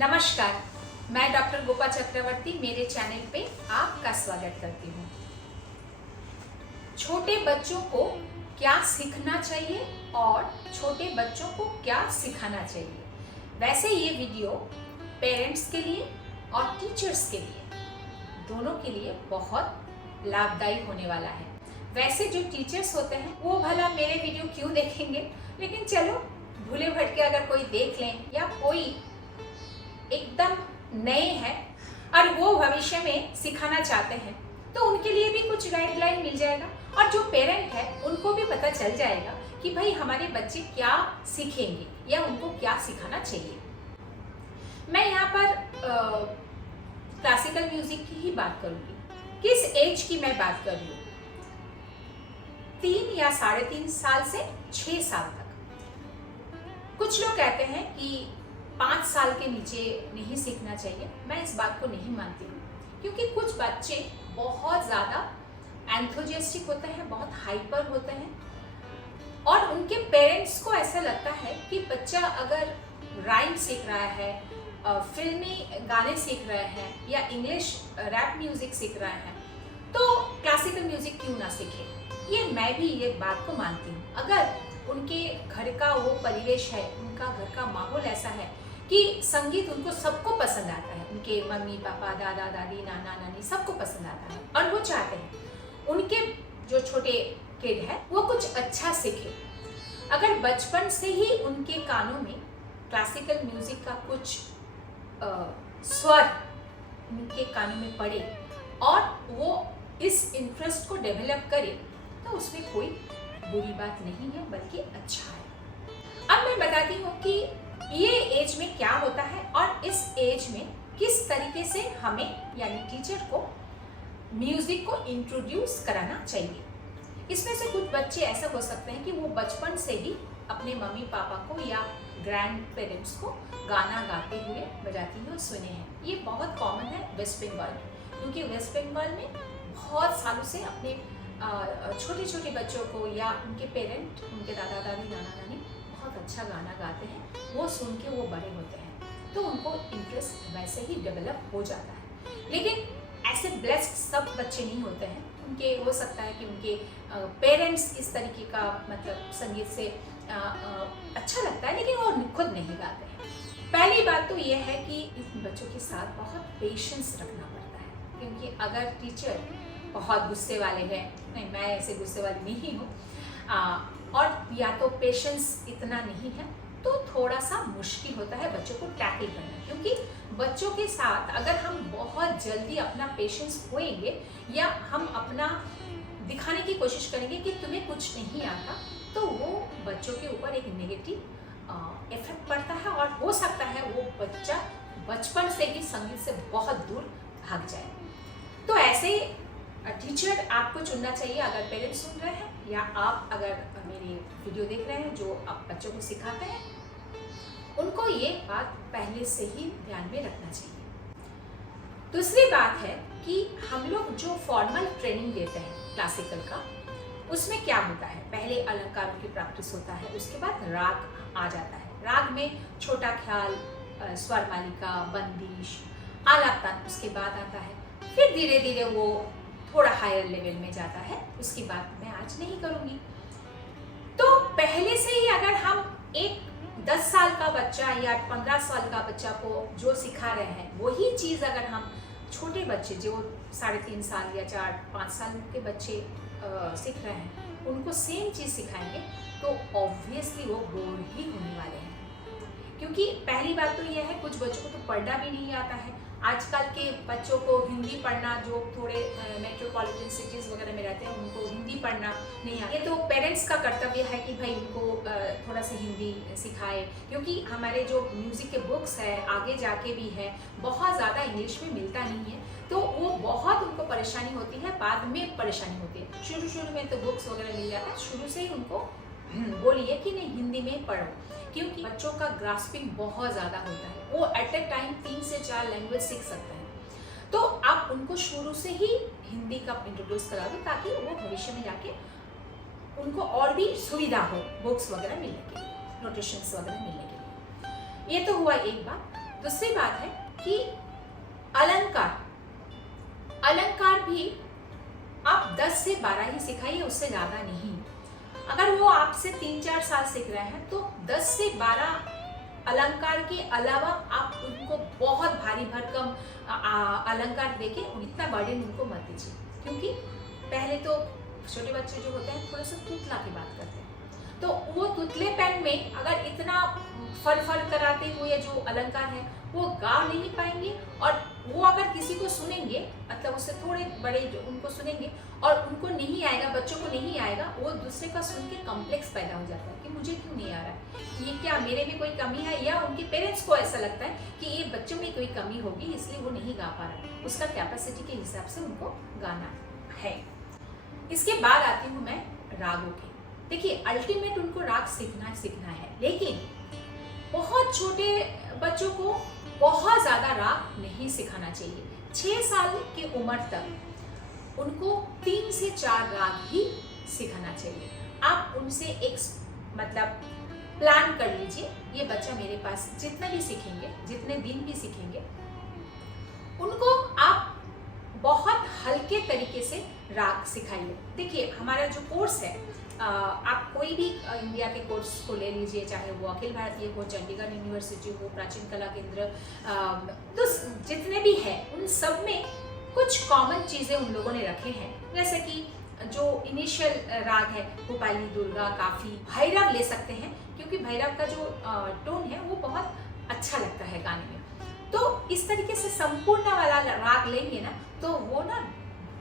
नमस्कार, मैं डॉक्टर गोपा चक्रवर्ती मेरे चैनल पे आपका स्वागत करती हूँ। छोटे बच्चों को क्या सीखना चाहिए और छोटे बच्चों को क्या सिखाना चाहिए। वैसे ये वीडियो पेरेंट्स के लिए और टीचर्स के लिए दोनों के लिए बहुत लाभदायी होने वाला है। वैसे जो टीचर्स होते हैं वो भला मेरे वीडियो क्यों देखेंगे, लेकिन चलो भूले भटके अगर कोई देख लें या कोई एकदम नए हैं और वो भविष्य में सिखाना चाहते हैं तो उनके लिए भी कुछ गाइडलाइन मिल जाएगा और जो पेरेंट है उनको भी पता चल जाएगा कि भाई हमारे बच्चे क्या सीखेंगे या उनको क्या सिखाना चाहिए। मैं यहाँ पर क्लासिकल म्यूजिक की ही बात करूँगी। किस एज की मैं बात कर रही हूँ? 3 या 3.5 साल से 6 साल तक। कुछ लोग कहते हैं कि 5 साल के नीचे नहीं सीखना चाहिए। मैं इस बात को नहीं मानती हूँ, क्योंकि कुछ बच्चे बहुत ज़्यादा एंथुजियास्टिक होते हैं, बहुत हाइपर होते हैं और उनके पेरेंट्स को ऐसा लगता है कि बच्चा अगर राइम सीख रहा है, फिल्मी गाने सीख रहे हैं या इंग्लिश रैप म्यूजिक सीख रहा है तो क्लासिकल म्यूजिक क्यों ना सीखे। ये मैं भी ये बात को मानती हूँ। अगर उनके घर का वो परिवेश है, उनका घर का माहौल ऐसा है कि संगीत उनको सबको पसंद आता है, उनके मम्मी पापा दादा दादी नाना नानी सबको पसंद आता है और वो चाहते हैं उनके जो छोटे किड है वो कुछ अच्छा सीखे। अगर बचपन से ही उनके कानों में क्लासिकल म्यूजिक का कुछ स्वर उनके कानों में पड़े और वो इस इंटरेस्ट को डेवलप करे तो उसमें कोई बुरी बात नहीं है, बल्कि अच्छा है। अब मैं बताती हूँ कि ये एज में क्या होता है और इस एज में किस तरीके से हमें यानी टीचर को म्यूजिक को इंट्रोड्यूस कराना चाहिए। इसमें से कुछ बच्चे ऐसे हो सकते हैं कि वो बचपन से ही अपने मम्मी पापा को या ग्रैंड पेरेंट्स को गाना गाते हुए बजाते हुए सुने हैं। ये बहुत कॉमन है वेस्ट बंगाल में, क्योंकि वेस्ट बंगाल में बहुत सालों से अपने छोटे छोटे बच्चों को या उनके पेरेंट, उनके दादा दादी नाना नानी बहुत अच्छा गाना गाते हैं, वो सुन के वो बड़े होते हैं तो उनको इंटरेस्ट वैसे ही डेवलप हो जाता है। लेकिन ऐसे ब्लेस्ड सब बच्चे नहीं होते हैं। उनके हो सकता है कि उनके पेरेंट्स इस तरीके का मतलब संगीत से अच्छा लगता है लेकिन वो खुद नहीं गाते हैं। पहली बात तो ये है कि इन बच्चों के साथ बहुत पेशेंस रखना पड़ता है, क्योंकि अगर टीचर बहुत गुस्से वाले हैं, नहीं मैं ऐसे गुस्से वाली नहीं हूँ, और या तो पेशेंस इतना नहीं है तो थोड़ा सा मुश्किल होता है बच्चों को टैकल करना। क्योंकि बच्चों के साथ अगर हम बहुत जल्दी अपना पेशेंस खोएंगे या हम अपना दिखाने की कोशिश करेंगे कि तुम्हें कुछ नहीं आता तो वो बच्चों के ऊपर एक नेगेटिव इफेक्ट पड़ता है और हो सकता है वो बच्चा बचपन से ही संगीत से बहुत दूर भाग जाए। तो ऐसे टीचर आपको चुनना चाहिए अगर पेरेंट्स सुन रहे हैं या आप अगर मेरे वीडियो देख रहे हैं जो आप बच्चों को सिखाते हैं, उनको ये बात पहले से ही ध्यान में रखना चाहिए। दूसरी बात है कि हम लोग जो फॉर्मल ट्रेनिंग देते हैं क्लासिकल का, उसमें क्या होता है, पहले अलंकारों की प्रैक्टिस होता है, उसके बाद राग आ जाता है। राग में छोटा ख्याल, स्वर मालिका, बंदिश, आलापन उसके बाद आता है। फिर धीरे धीरे वो थोड़ा हायर लेवल में जाता है, उसकी बात मैं आज नहीं करूँगी। तो पहले से ही अगर हम एक 10 साल का बच्चा या 15 साल का बच्चा को जो सिखा रहे हैं वही चीज़ अगर हम छोटे बच्चे जो 3.5 साल या 4-5 साल के बच्चे सीख रहे हैं उनको सेम चीज़ सिखाएंगे तो ऑब्वियसली वो बोर ही होने वाले हैं। क्योंकि पहली बात तो यह है कुछ बच्चों को तो पढ़ना भी नहीं आता है। आजकल के बच्चों को हिंदी पढ़ना, जो थोड़े मेट्रोपॉलिटन सिटीज़ वगैरह में रहते हैं उनको हिंदी पढ़ना नहीं आता। ये तो पेरेंट्स का कर्तव्य है कि भाई उनको थोड़ा सा हिंदी सिखाए, क्योंकि हमारे जो म्यूज़िक के बुक्स है आगे जाके भी है बहुत ज़्यादा इंग्लिश में मिलता नहीं है, तो वो बहुत उनको परेशानी होती है, बाद में परेशानी होती है। शुरू में तो बुक्स वगैरह मिल जाता है, शुरू से ही उनको बोलिए कि नहीं हिंदी में पढ़ो, क्योंकि बच्चों का ग्रास्पिंग बहुत ज़्यादा होता है, वो एट ए टाइम 3 से 4 लैंग्वेज सीख सकते हैं। तो आप उनको शुरू से ही हिंदी का इंट्रोड्यूस करा दो ताकि वो भविष्य में जाके उनको और भी सुविधा हो बुक्स वगैरह मिलने के लिए, नोटेशंस वगैरह मिलने के लिए। ये तो हुआ एक बात। दूसरी बात है कि अलंकार अलंकार भी आप 10 से 12 ही सिखाइए, उससे ज्यादा नहीं। अगर वो आपसे 3-4 साल सीख रहे हैं तो 10 से 12 अलंकार के अलावा आप उनको बहुत भारी भरकम अलंकार देके इतना बर्डन उनको मत दीजिए, क्योंकि पहले तो छोटे बच्चे जो होते हैं थोड़ा सा तुतला की बात करते हैं, तो वो तुतलेपन में अगर इतना फल कराते हुए जो अलंकार है वो गा नहीं पाएंगे, और वो अगर किसी को सुनेंगे, मतलब उससे थोड़े बड़े जो उनको सुनेंगे और उनको नहीं आएगा, बच्चों को नहीं आएगा, वो दूसरे का सुन के कॉम्प्लेक्स पैदा हो जाता है कि मुझे क्यों नहीं आ रहा है, ये क्या मेरे में कोई कमी है, या उनके पेरेंट्स को ऐसा लगता है कि ये बच्चों में कोई कमी होगी इसलिए वो नहीं गा पा रहा है। उसका कैपेसिटी के हिसाब से उनको गाना है। इसके बाद आती हूँ मैं रागों की। देखिए, अल्टीमेट उनको राग सीखना है, लेकिन बहुत छोटे बच्चों को बहुत ज़्यादा राग नहीं सिखाना चाहिए। 6 साल की उम्र तक उनको 3 से 4 राग ही सिखाना चाहिए। आप उनसे एक मतलब प्लान कर लीजिए, ये बच्चा मेरे पास जितना भी सीखेंगे, जितने दिन भी सीखेंगे, उनको आप बहुत हल्के तरीके से राग सिखाइए। देखिए, हमारा जो कोर्स है, आप कोई भी इंडिया के कोर्स को ले लीजिए, चाहे वो अखिल भारतीय हो, चंडीगढ़ यूनिवर्सिटी हो, प्राचीन कला केंद्र, तो जितने भी हैं उन सब में कुछ कॉमन चीज़ें उन लोगों ने रखे हैं, जैसे कि जो इनिशियल राग है भूपाली, दुर्गा, काफी, भैरव ले सकते हैं, क्योंकि भैरव का जो टोन है वो बहुत अच्छा लगता है गाने में। तो इस तरीके से संपूर्ण वाला राग लेंगे ना, तो वो ना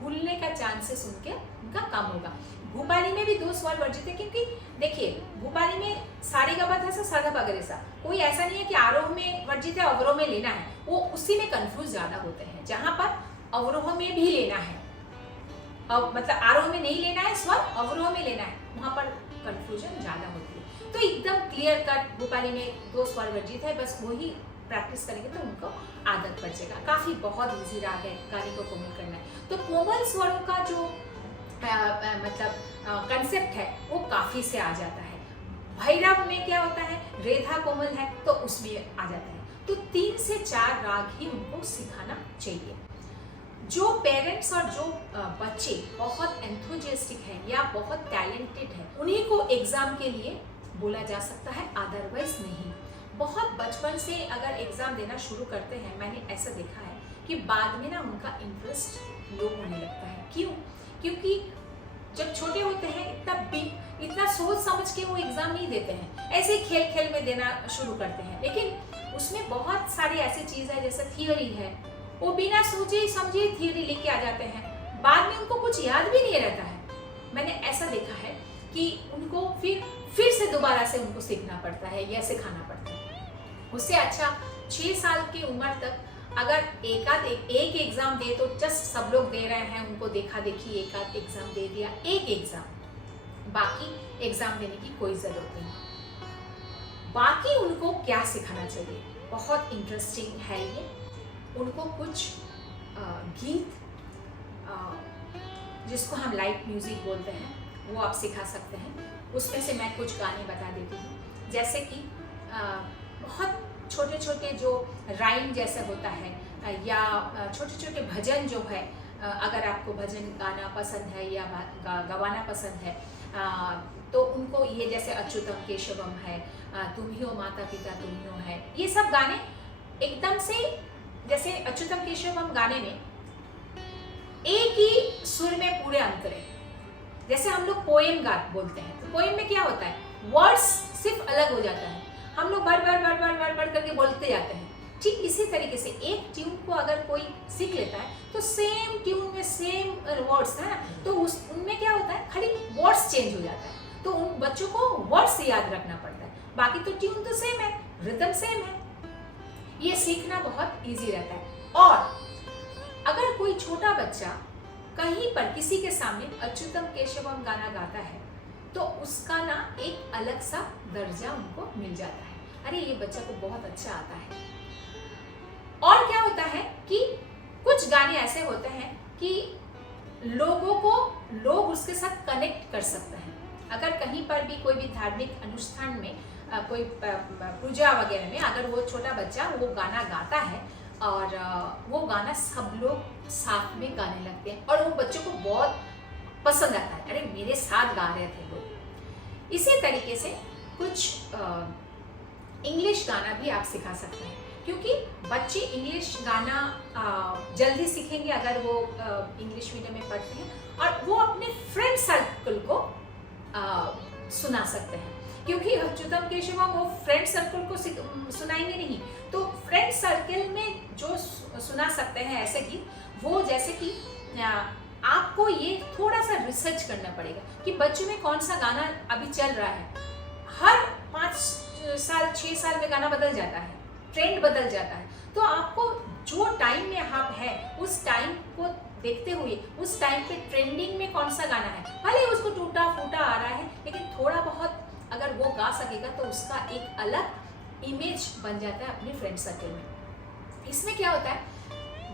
भूलने का चांसेस उनका कम होगा। भूपाली में भी 2 स्वर वर्जित है, क्योंकि देखिए भूपाली में सारे गा धा सा सा धा पा गा रे सा, कोई ऐसा नहीं है कि आरोह में वर्जित है अवरोह में लेना है, वो उसी में कंफ्यूज ज्यादा होते हैं। जहां पर अवरोह में भी लेना है, अब मतलब आरोह में नहीं लेना है स्वर, अवरोह में लेना है, वहां पर कंफ्यूजन ज्यादा होती है। तो एकदम क्लियर कट भूपाली में 2 स्वर वर्जित है, बस वही प्रैक्टिस करेंगे तो उनको आदत पड़ जाएगा। काफी बहुत इजी राग है गाने को कोमल करना है। तो कोमल स्वरों का जो मतलब कंसेप्ट है वो काफी से आ जाता है। भैरव में क्या होता है, रेधा कोमल है तो उसमें आ जाता है। तो 3 से 4 राग ही उनको सिखाना चाहिए। जो पेरेंट्स और जो बच्चे बहुत एंथुजियास्टिक हैं या बहुत टैलेंटेड हैं, उन्हीं को एग्जाम के लिए बोला जा सकता है, अदरवाइज नहीं। बहुत बचपन से अगर एग्जाम देना शुरू करते हैं, मैंने ऐसा देखा है कि बाद में ना उनका इंटरेस्ट लो होने लगता है। क्यों? क्योंकि जब छोटे होते हैं इतना सोच समझ के वो एग्जाम नहीं देते हैं, ऐसे ही खेल खेल में देना शुरू करते हैं। लेकिन उसमें बहुत सारी ऐसी चीज है, जैसे थियोरी है, वो बिना सोचे समझे थियोरी लेके आ जाते हैं, बाद में उनको कुछ याद भी नहीं रहता है। मैंने ऐसा देखा है कि उनको फिर से दोबारा से उनको सीखना पड़ता है या सिखाना पड़ता है। उससे अच्छा 6 साल की उम्र तक अगर एक एग्जाम दे तो जस्ट सब लोग दे रहे हैं, उनको देखा देखी एक आध एग्जाम दे दिया, एक एग्जाम, बाकी एग्जाम देने की कोई जरूरत नहीं। बाकी उनको क्या सिखाना चाहिए, बहुत इंटरेस्टिंग है ये। उनको कुछ गीत, जिसको हम लाइट म्यूजिक बोलते हैं, वो आप सिखा सकते हैं। उसमें से मैं कुछ गाने बता देती हूँ, जैसे कि बहुत छोटे छोटे जो राइम जैसे होता है, या छोटे छोटे भजन जो है, अगर आपको भजन गाना पसंद है या गवाना पसंद है, तो उनको ये जैसे अच्युतम केशवम है, तुम ही हो माता पिता तुम ही हो है, ये सब गाने एकदम से, जैसे अच्युतम केशवम गाने में एक ही सुर में पूरे अंतरे, जैसे हम लोग पोएम बोलते हैं, तो पोएम में क्या होता है, वर्ड्स सिर्फ अलग हो जाता है, हम लोग भर करके बोलते जाते हैं। ठीक इसी तरीके से एक ट्यून को अगर कोई सीख लेता है तो सेम ट्यून में सेम वर्ड्स है ना, तो उनमें क्या होता है, खाली वर्ड्स चेंज हो जाता है। तो उन बच्चों को वर्ड्स याद रखना पड़ता है, बाकी तो ट्यून तो सेम है, रिदम सेम है। ये सीखना बहुत इजी रहता है। और अगर कोई छोटा बच्चा कहीं पर किसी के सामने अच्युतम केशवम गाना गाता है, तो उसका ना एक अलग सा दर्जा उनको मिल जाता है, अरे ये बच्चा को बहुत अच्छा आता है। और क्या होता है कि कुछ गाने ऐसे होते हैं कि लोग उसके साथ कनेक्ट कर सकते हैं। अगर कहीं पर भी कोई भी धार्मिक अनुष्ठान में कोई पूजा वगैरह में अगर वो छोटा बच्चा वो गाना गाता है और वो गाना सब लोग साथ में गाने लगते हैं और वो बच्चों को बहुत पसंद आता है, अरे मेरे साथ गा रहे थे लोग। इसी तरीके से कुछ इंग्लिश गाना भी आप सिखा सकते हैं, क्योंकि बच्चे इंग्लिश गाना जल्दी सीखेंगे अगर वो इंग्लिश मीडियम में पढ़ते हैं और वो अपने फ्रेंड सर्कल को सुना सकते हैं, क्योंकि अच्युतम केशवम वो फ्रेंड सर्कल को सुनाएंगे नहीं, तो फ्रेंड सर्कल में जो सुना सकते हैं ऐसे गीत वो, जैसे कि आपको ये थोड़ा सा रिसर्च करना पड़ेगा कि बच्चों में कौन सा गाना अभी चल रहा है। हर 5 साल 6 साल में गाना बदल जाता है, ट्रेंड बदल जाता है, तो आपको जो टाइम में आप है उस टाइम को देखते हुए उस टाइम पे ट्रेंडिंग में कौन सा गाना है, भले उसको टूटा फूटा आ रहा है लेकिन थोड़ा बहुत अगर वो गा सकेगा तो उसका एक अलग इमेज बन जाता है अपने फ्रेंड सर्कल में। इसमें क्या होता है,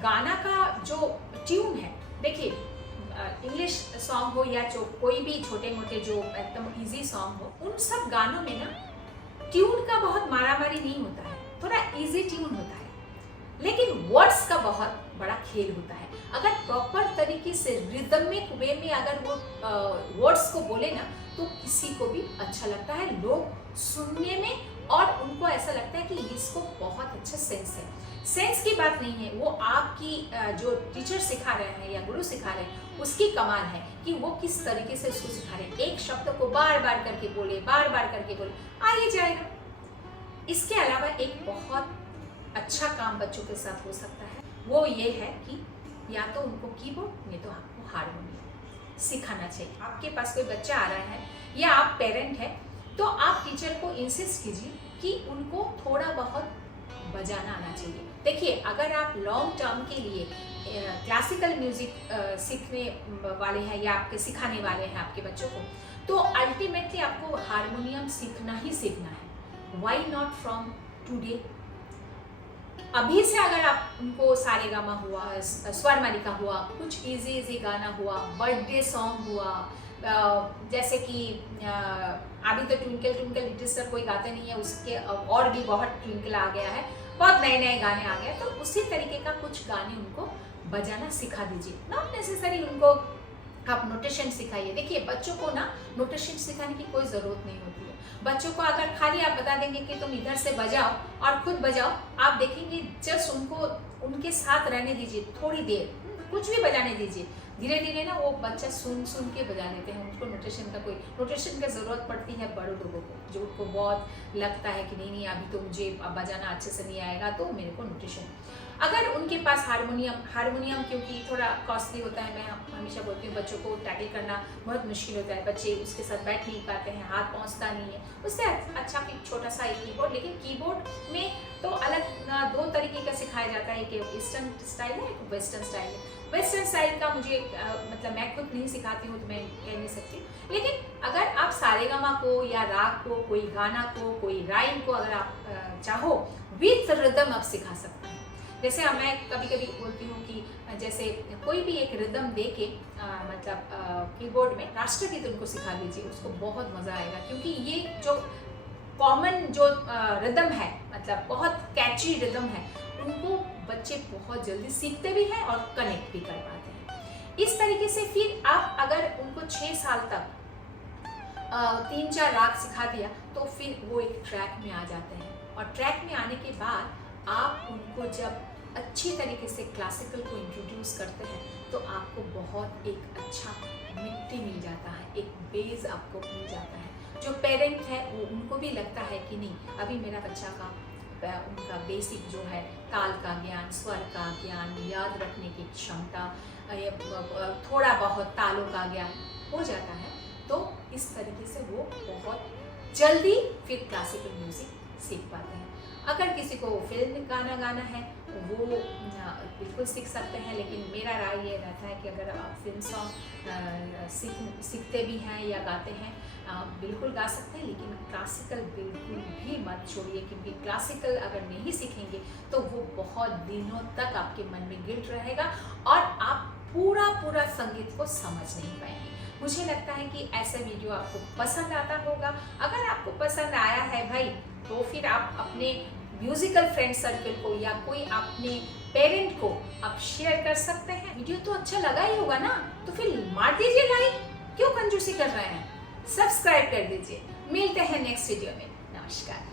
गाना का जो ट्यून है, देखिए इंग्लिश सॉन्ग हो या जो कोई भी छोटे मोटे जो एकदम इजी सॉन्ग हो, उन सब गानों में ना ट्यून का बहुत मारामारी नहीं होता है, थोड़ा इजी ट्यून होता है, लेकिन वर्ड्स का बहुत बड़ा खेल होता है। अगर प्रॉपर तरीके से रिदमिक वे में अगर वो वर्ड्स को बोले ना तो किसी को भी अच्छा लगता है, लोग सुनने में, और उनको ऐसा लगता है कि इसको बहुत अच्छा सेंस है। सेंस की बात नहीं है, वो आपकी जो टीचर सिखा रहे हैं या गुरु सिखा रहे हैं उसकी कमाल है कि वो किस तरीके से उसको सिखा रहे हैं। एक शब्द को बार बार करके बोले, बार बार करके बोले, आ ही जाएगा। इसके अलावा एक बहुत अच्छा काम बच्चों के साथ हो सकता है, वो ये है कि या तो उनको कीबोर्ड नहीं तो आपको हारमोनियम सिखाना चाहिए। आपके पास कोई बच्चा आ रहा है या आप पेरेंट हैं तो आप टीचर को इंसिस्ट कीजिए कि उनको थोड़ा बहुत बजाना आना चाहिए। देखिए, अगर आप लॉन्ग टर्म के लिए क्लासिकल म्यूजिक सीखने वाले हैं या आपके सिखाने वाले हैं आपके बच्चों को, तो अल्टीमेटली आपको हारमोनियम सीखना ही सीखना है। Why not from today? अभी से अगर आप उनको सारेगामा हुआ, स्वर मालिका हुआ, कुछ इजी गाना हुआ, बर्थडे सॉन्ग हुआ, जैसे कि अभी तो ट्विंकल ट्विंकल लिटिल स्टार कोई गाते नहीं है, उसके और भी बहुत ट्विंकल आ गया है, बहुत नए नए गाने आ गए, तो उसी तरीके का कुछ गाने उनको बजाना सिखा दीजिए। नॉट नेसेसरी उनको आप नोटेशन सिखाइए। देखिए, बच्चों को ना नोटेशन सिखाने की कोई ज़रूरत नहीं होती है। बच्चों को अगर खाली आप बता देंगे कि तुम इधर से बजाओ और खुद बजाओ, आप देखेंगे जस्ट उनको उनके साथ रहने दीजिए थोड़ी देर, कुछ भी बजाने दीजिए, धीरे धीरे ना वो बच्चा सुन सुन के बजा लेते हैं। उनको नोटेशन की ज़रूरत पड़ती है बड़ों लोगों को, जो उनको बहुत लगता है कि नहीं अभी तो मुझे बजाना अच्छे से नहीं आएगा तो मेरे को नोटेशन। अगर उनके पास हारमोनियम क्योंकि थोड़ा कॉस्टली होता है, मैं हमेशा बोलती हूँ बच्चों को टैकल करना बहुत मुश्किल होता है, बच्चे उसके साथ बैठ नहीं पाते हैं, हाथ पहुँचता नहीं है, उससे अच्छा कि छोटा सा एक कीबोर्ड। लेकिन कीबोर्ड में तो अलग 2 तरीके का सिखाया जाता है, एक ईस्टर्न स्टाइल है, एक वेस्टर्न स्टाइल है। वेस्टर्न स्टाइल का मुझे मतलब मैं खुद नहीं सिखाती हूँ तो मैं कह नहीं सकती, लेकिन अगर आप सारेगामा को या राग को, कोई गाना को, कोई राइम को अगर आप चाहो विथ रिदम आप सिखा सकते हैं। जैसे मैं कभी कभी बोलती हूँ कि जैसे कोई भी एक रिदम दे के मतलब कीबोर्ड में राष्ट्रगीत उनको सिखा दीजिए, उसको बहुत मज़ा आएगा, क्योंकि ये जो कॉमन जो रिदम है, मतलब बहुत कैची रिदम है, उनको बच्चे बहुत जल्दी सीखते भी हैं और कनेक्ट भी कर पाते हैं। इस तरीके से फिर आप अगर उनको 6 साल तक 3-4 राग सिखा दिया तो फिर वो एक ट्रैक में आ जाते हैं, और ट्रैक में आने के बाद आप उनको जब अच्छी तरीके से क्लासिकल को इंट्रोड्यूस करते हैं तो आपको बहुत एक अच्छा मिट्टी मिल जाता है, एक बेस आपको मिल जाता है। जो पेरेंट है वो उनको भी लगता है कि नहीं अभी मेरा बच्चा का उनका बेसिक जो है ताल का ज्ञान, स्वर का ज्ञान, याद रखने की क्षमता, थोड़ा बहुत तालों का ज्ञान हो जाता है, तो इस तरीके से वो बहुत जल्दी फिर क्लासिकल म्यूज़िक सीख पाते हैं। अगर किसी को फिल्म गाना गाना है वो बिल्कुल सीख सकते हैं, लेकिन मेरा राय ये रहता है कि अगर आप फिल्म सॉन्ग सीखते भी हैं या गाते हैं बिल्कुल गा सकते हैं, लेकिन क्लासिकल बिल्कुल भी मत छोड़िए, क्योंकि क्लासिकल अगर नहीं सीखेंगे तो वो बहुत दिनों तक आपके मन में गिल्ट रहेगा और आप पूरा संगीत को समझ नहीं पाएंगे। मुझे लगता है कि ऐसा वीडियो आपको पसंद आता होगा। अगर आपको पसंद आया है भाई, तो फिर आप अपने म्यूजिकल फ्रेंड सर्कल को या कोई अपने पेरेंट को आप शेयर कर सकते हैं। वीडियो तो अच्छा लगा ही होगा ना, तो फिर मार दीजिए लाइक, क्यों कंजूसी कर रहे हैं, सब्सक्राइब कर दीजिए। मिलते हैं नेक्स्ट वीडियो में। नमस्कार।